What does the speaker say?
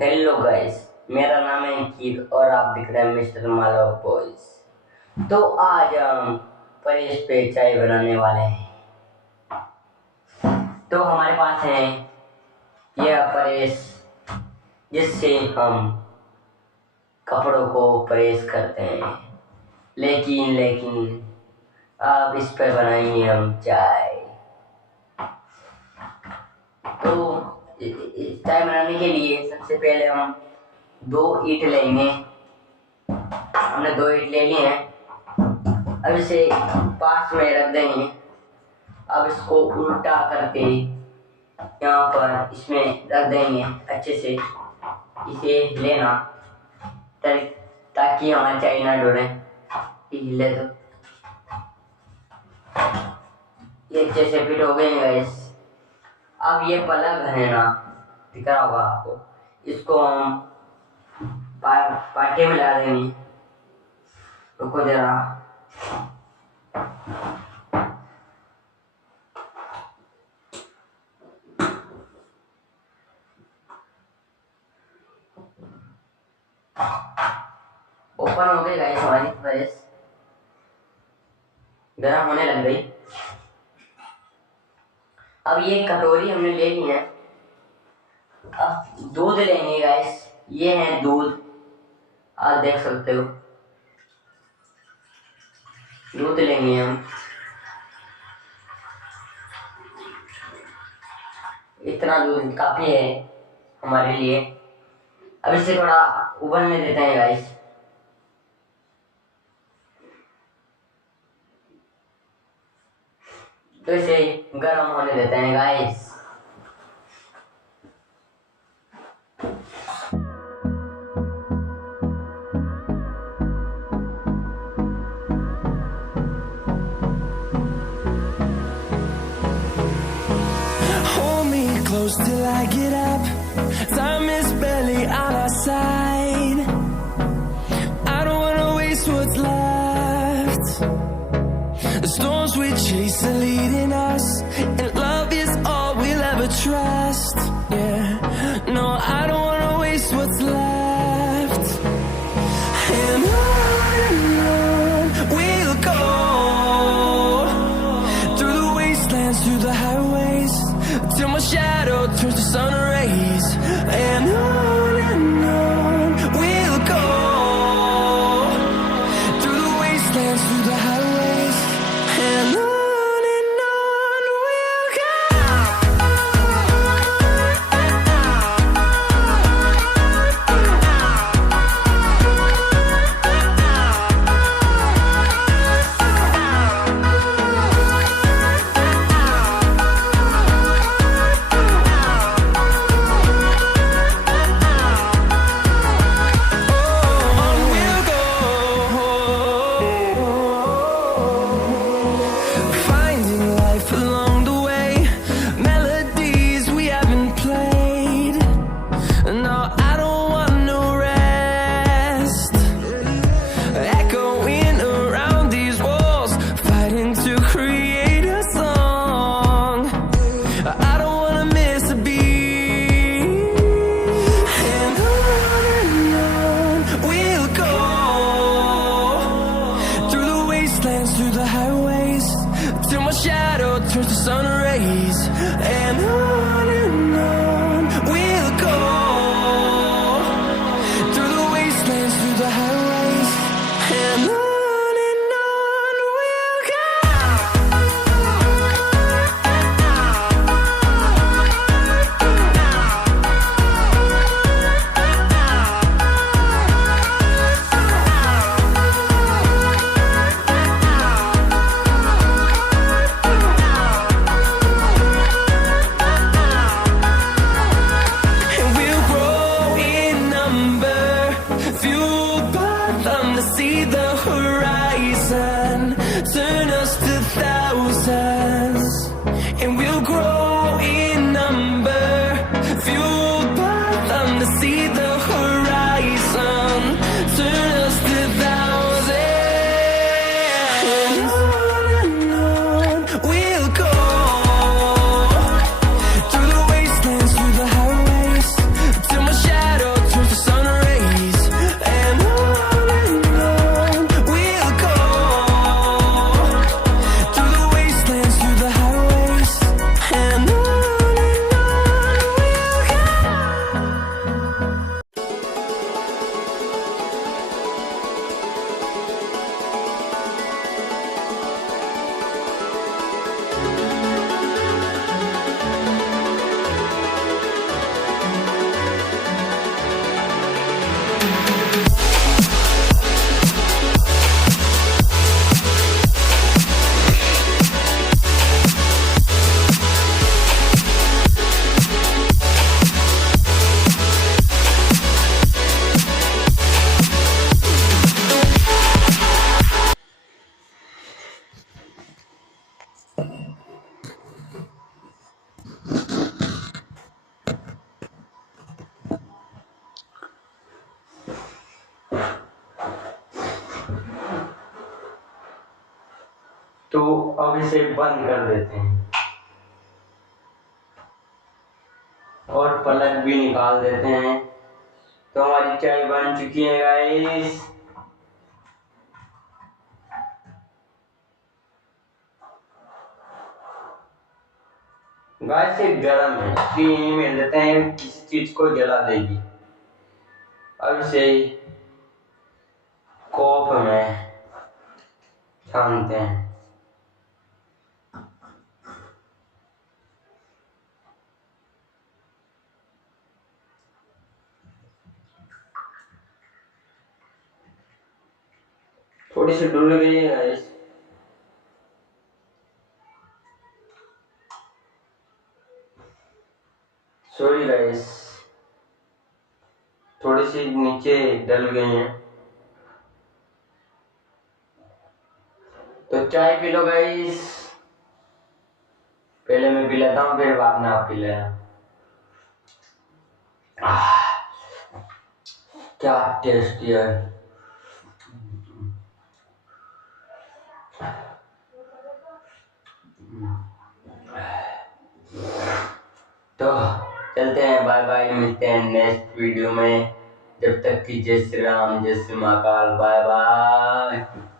Hello guys, मेरा नाम है कीर और आप दिख रहे हैं मिस्टर मालव बॉयज। तो आज हम परेश पे चाय बनाने वाले हैं। तो हमारे पास है यह परेश जिससे हम कपड़ों को प्रेस करते हैं, लेकिन अब इस पर बनाएंगे हम चाय। तो चाय बनाने के लिए सबसे पहले हम 2 ईंट लेंगे। हमने 2 ईंट ले लिए हैं। अब इसे पास में रख देंगे। अब इसको उल्टा करके यहाँ पर इसमें रख देंगे। अच्छे से इसे लेना ताकि हमारी चाय ना डोले। हिले तो ये अच्छे से फिट हो गए गाइस। अब ये पलग है ना, दिख रहा होगा आपको, इसको हम पाटे में लगा देंगे। रुको जरा, ओपन हो गई गाइस हमारी प्रेस, गर्म होने लग गई। अब ये कटोरी हमने ले ली है। अब दूध लेंगे गाइस, ये है दूध, आप देख सकते हो। दूध लेंगे हम, इतना दूध काफी है हमारे लिए। अब इसे थोड़ा उबलने देते हैं गाइस। तो इसे गर्म होने देते हैं guys. Hold me close till I get up. Time is barely on our side. I don't wanna waste what's left. The storms we chase are leading us, and love is all we'll ever trust. Yeah, no, I don't wanna waste what's left. And on we'll go, through the wastelands, through the highways, till my shadow turns to sun rays. And on we'll go, through the wastelands, through the highways, and on we'll go. तो अब इसे बंद कर देते हैं और पलक भी निकाल देते हैं। तो हमारी चाय बन चुकी है गाइस। गाइस ये गरम है, इसलिए मिल देते हैं, किसी चीज को जला देगी। अब इसे कप में छानते हैं। थोड़ी सी डुल गई है गाइस। सॉरी गाइस, थोड़ी सी नीचे डल गई हैं। तो चाय पी लो गाइस। पहले मैं पी लेता हूँ, फिर बाद में आप पी लेना। क्या टेस्टी है। तो चलते हैं, बाय बाय, मिलते हैं नेक्स्ट वीडियो में। जब तक कि जय श्री राम, जय श्री महाकाल, बाय बाय।